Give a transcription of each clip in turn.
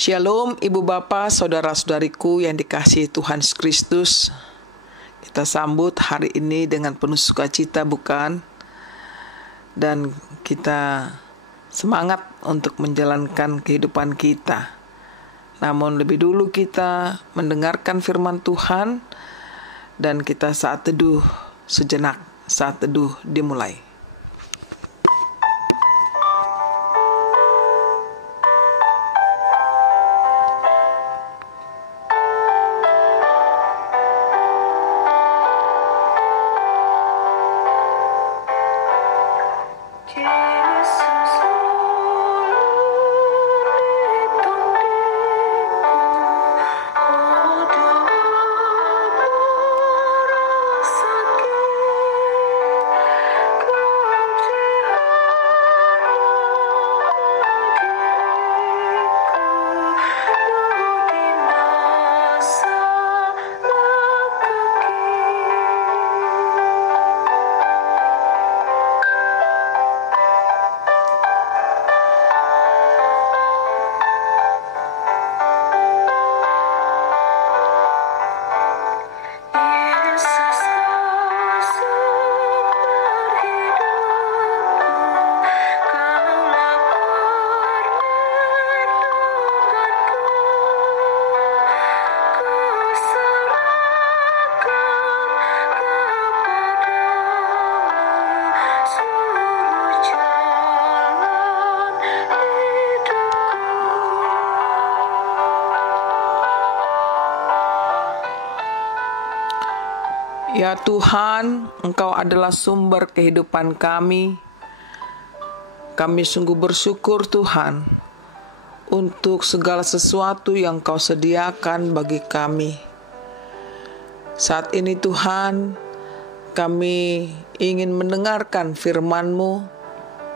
Shalom Ibu Bapa, Saudara-saudariku yang dikasihi Tuhan Yesus Kristus. Kita sambut hari ini dengan penuh sukacita, bukan? Dan kita semangat untuk menjalankan kehidupan kita. Namun lebih dulu kita mendengarkan firman Tuhan dan kita saat teduh sejenak, saat teduh dimulai. Ya Tuhan, Engkau adalah sumber kehidupan kami. Kami sungguh bersyukur Tuhan untuk segala sesuatu yang Kau sediakan bagi kami. Saat ini Tuhan, kami ingin mendengarkan firman-Mu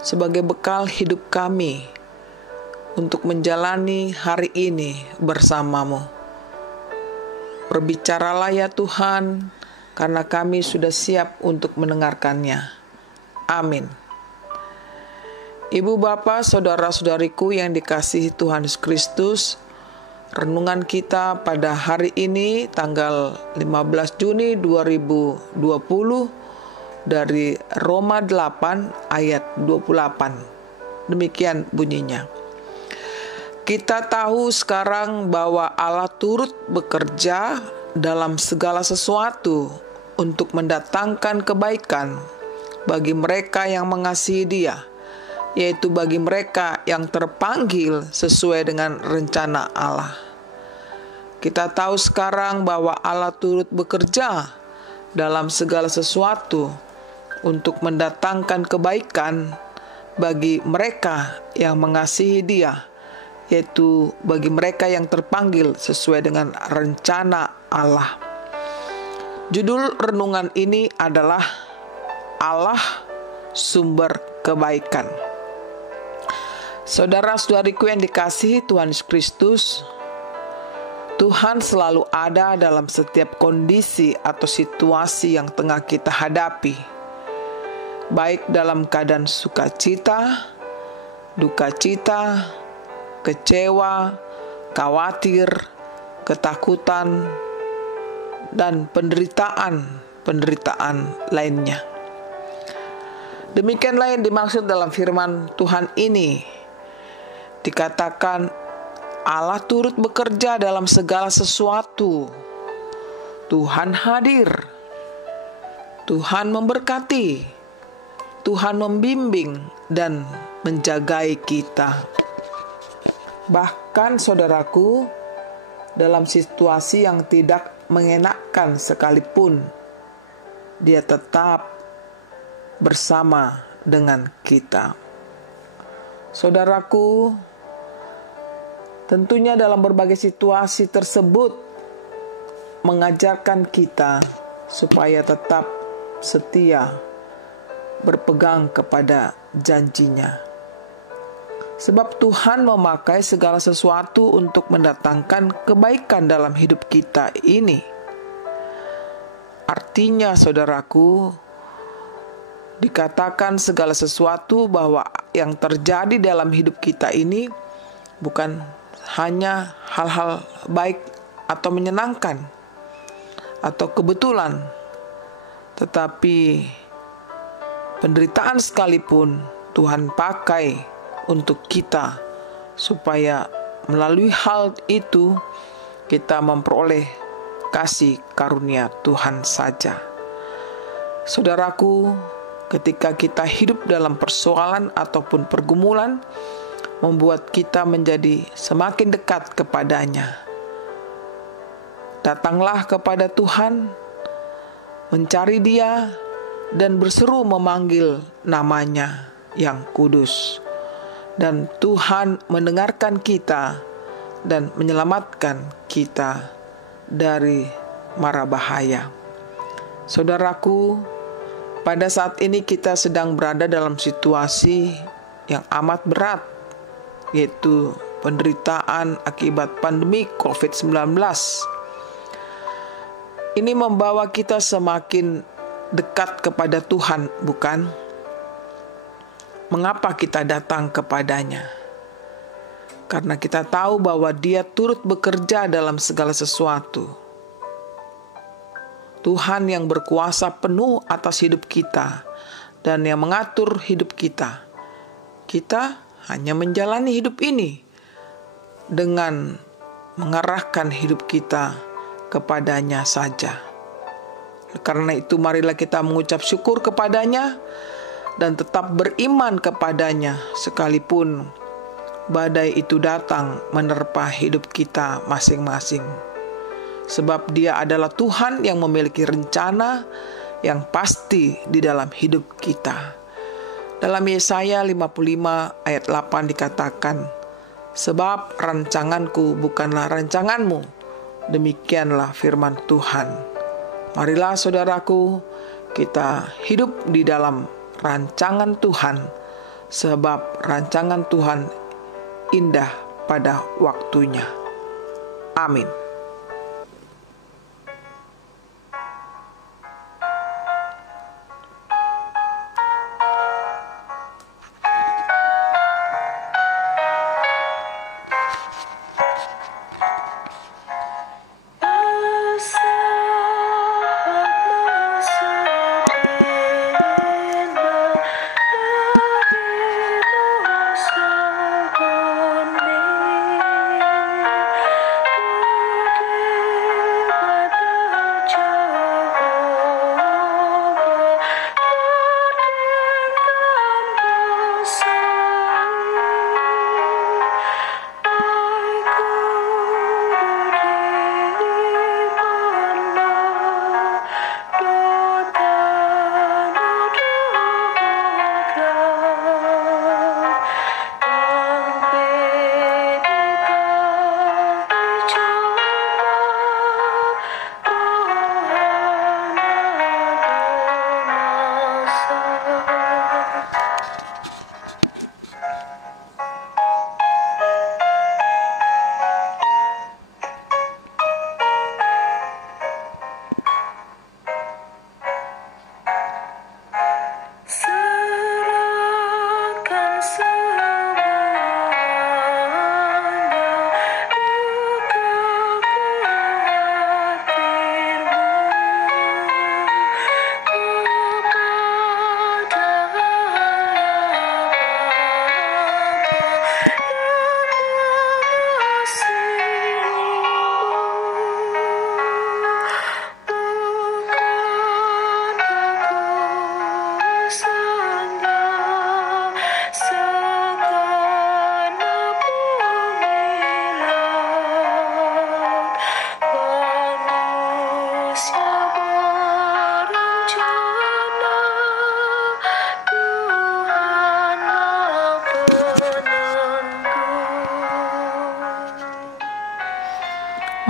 sebagai bekal hidup kami untuk menjalani hari ini bersama-Mu. Berbicaralah ya Tuhan, karena kami sudah siap untuk mendengarkannya. Amin. Ibu Bapa, Saudara-saudariku yang dikasihi Tuhan Yesus Kristus, renungan kita pada hari ini tanggal 15 Juni 2020 dari Roma 8 ayat 28. Demikian bunyinya. Kita tahu sekarang bahwa Allah turut bekerja dalam segala sesuatu untuk mendatangkan kebaikan bagi mereka yang mengasihi Dia, yaitu bagi mereka yang terpanggil sesuai dengan rencana Allah. Kita tahu sekarang bahwa Allah turut bekerja dalam segala sesuatu untuk mendatangkan kebaikan bagi mereka yang mengasihi Dia, yaitu bagi mereka yang terpanggil sesuai dengan rencana Allah. Judul renungan ini adalah Allah Sumber Kebaikan. Saudara-saudariku yang dikasihi Tuhan Yesus Kristus, Tuhan selalu ada dalam setiap kondisi atau situasi yang tengah kita hadapi, baik dalam keadaan sukacita, duka cita, kecewa, khawatir, ketakutan, dan penderitaan lainnya. Demikianlah yang dimaksud dalam firman Tuhan ini. Dikatakan Allah turut bekerja dalam segala sesuatu. Tuhan hadir. Tuhan memberkati. Tuhan membimbing dan menjagai kita. Bahkan saudaraku, dalam situasi yang tidak mengenakkan sekalipun, Dia tetap bersama dengan kita. Saudaraku, tentunya dalam berbagai situasi tersebut mengajarkan kita supaya tetap setia berpegang kepada janji-Nya. Sebab Tuhan memakai segala sesuatu untuk mendatangkan kebaikan dalam hidup kita ini. Artinya saudaraku, dikatakan segala sesuatu bahwa yang terjadi dalam hidup kita ini bukan hanya hal-hal baik atau menyenangkan atau kebetulan, tetapi penderitaan sekalipun Tuhan pakai untuk kita, supaya melalui hal itu kita memperoleh kasih karunia Tuhan saja. Saudaraku, ketika kita hidup dalam persoalan ataupun pergumulan, membuat kita menjadi semakin dekat kepadanya. Datanglah kepada Tuhan, mencari Dia, dan berseru memanggil namanya yang kudus. Dan Tuhan mendengarkan kita dan menyelamatkan kita dari mara bahaya. Saudaraku, pada saat ini kita sedang berada dalam situasi yang amat berat, yaitu penderitaan akibat pandemi COVID-19. Ini membawa kita semakin dekat kepada Tuhan, bukan? Mengapa kita datang kepadanya? Karena kita tahu bahwa Dia turut bekerja dalam segala sesuatu. Tuhan yang berkuasa penuh atas hidup kita dan yang mengatur hidup kita. Kita hanya menjalani hidup ini dengan mengarahkan hidup kita kepadanya saja. Karena itu marilah kita mengucap syukur kepadanya dan tetap beriman kepadanya sekalipun badai itu datang menerpa hidup kita masing-masing. Sebab Dia adalah Tuhan yang memiliki rencana yang pasti di dalam hidup kita. Dalam Yesaya 55 ayat 8 dikatakan, "Sebab rancanganku bukanlah rancanganmu." Demikianlah firman Tuhan. Marilah saudaraku, kita hidup di dalam rancangan Tuhan, sebab rancangan Tuhan indah pada waktunya. Amin.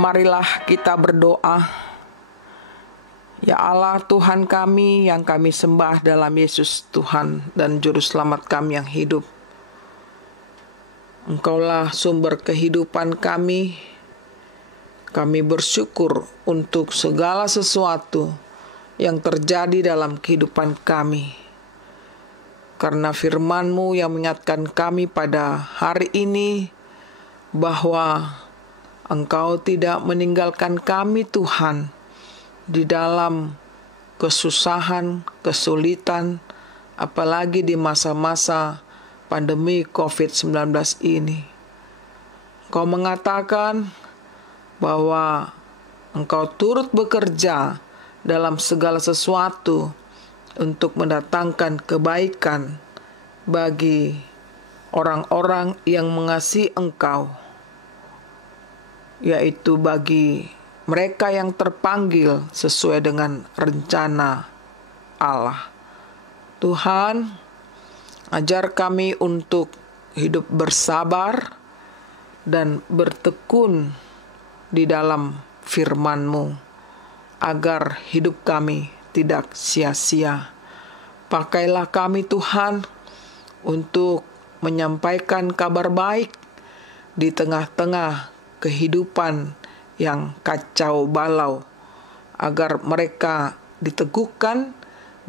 Marilah kita berdoa. Ya Allah Tuhan kami yang kami sembah dalam Yesus Tuhan dan Juru Selamat kami yang hidup. Engkaulah sumber kehidupan kami. Kami bersyukur untuk segala sesuatu yang terjadi dalam kehidupan kami. Karena firman-Mu yang mengingatkan kami pada hari ini bahwa Engkau tidak meninggalkan kami Tuhan di dalam kesusahan, kesulitan, apalagi di masa-masa pandemi COVID-19 ini. Engkau mengatakan bahwa Engkau turut bekerja dalam segala sesuatu untuk mendatangkan kebaikan bagi orang-orang yang mengasihi Engkau, yaitu bagi mereka yang terpanggil sesuai dengan rencana Allah. Tuhan, ajar kami untuk hidup bersabar dan bertekun di dalam firman-Mu, agar hidup kami tidak sia-sia. Pakailah kami Tuhan untuk menyampaikan kabar baik di tengah-tengah kehidupan yang kacau balau, agar mereka diteguhkan,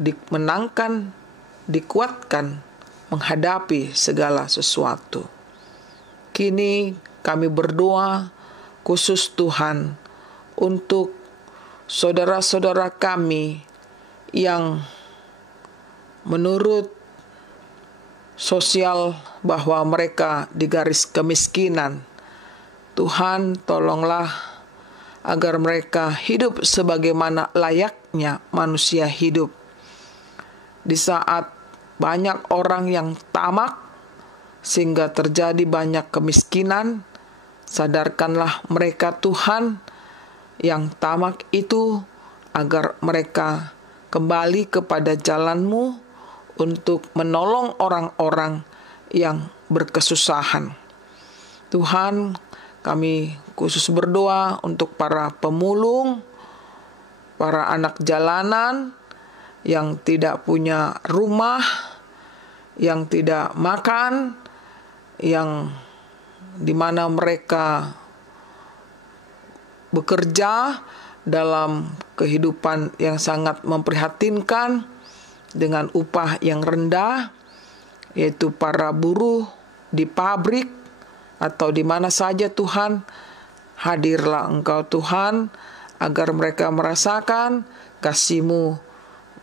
dimenangkan, dikuatkan menghadapi segala sesuatu. Kini kami berdoa khusus Tuhan untuk saudara-saudara kami yang menurut sosial bahwa mereka di garis kemiskinan. Tuhan, tolonglah agar mereka hidup sebagaimana layaknya manusia hidup. Di saat banyak orang yang tamak sehingga terjadi banyak kemiskinan, sadarkanlah mereka Tuhan yang tamak itu, agar mereka kembali kepada jalan-Mu untuk menolong orang-orang yang berkesusahan. Tuhan, kami khusus berdoa untuk para pemulung, para anak jalanan yang tidak punya rumah, yang tidak makan, yang dimana mereka bekerja dalam kehidupan yang sangat memprihatinkan dengan upah yang rendah, yaitu para buruh di pabrik atau di mana saja. Tuhan, hadirlah Engkau Tuhan, agar mereka merasakan kasih-Mu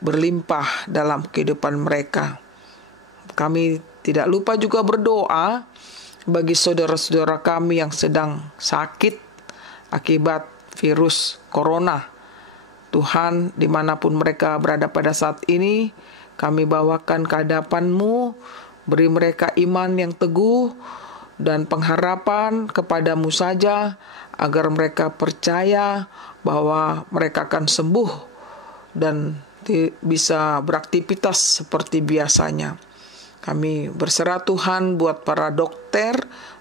berlimpah dalam kehidupan mereka. Kami tidak lupa juga berdoa bagi saudara-saudara kami yang sedang sakit akibat virus corona. Tuhan, dimanapun mereka berada pada saat ini, kami bawakan ke hadapan-Mu, beri mereka iman yang teguh dan pengharapan kepada-Mu saja, agar mereka percaya bahwa mereka akan sembuh dan bisa beraktivitas seperti biasanya. Kami berserah Tuhan buat para dokter,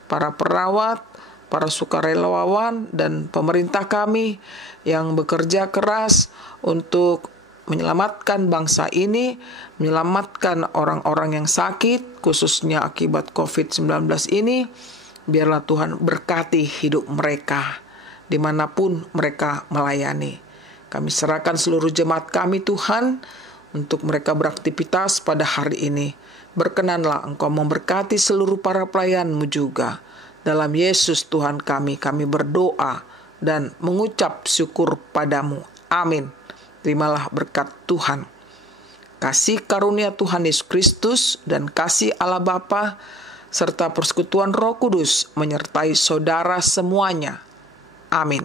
para perawat, para sukarelawan, dan pemerintah kami yang bekerja keras untuk menyelamatkan bangsa ini, menyelamatkan orang-orang yang sakit, khususnya akibat COVID-19 ini. Biarlah Tuhan berkati hidup mereka, dimanapun mereka melayani. Kami serahkan seluruh jemaat kami Tuhan, untuk mereka beraktivitas pada hari ini. Berkenanlah Engkau memberkati seluruh para pelayan-Mu juga. Dalam Yesus Tuhan kami berdoa dan mengucap syukur padamu. Amin. Terimalah berkat Tuhan. Kasih karunia Tuhan Yesus Kristus dan kasih Allah Bapa serta persekutuan Roh Kudus menyertai saudara semuanya. Amin.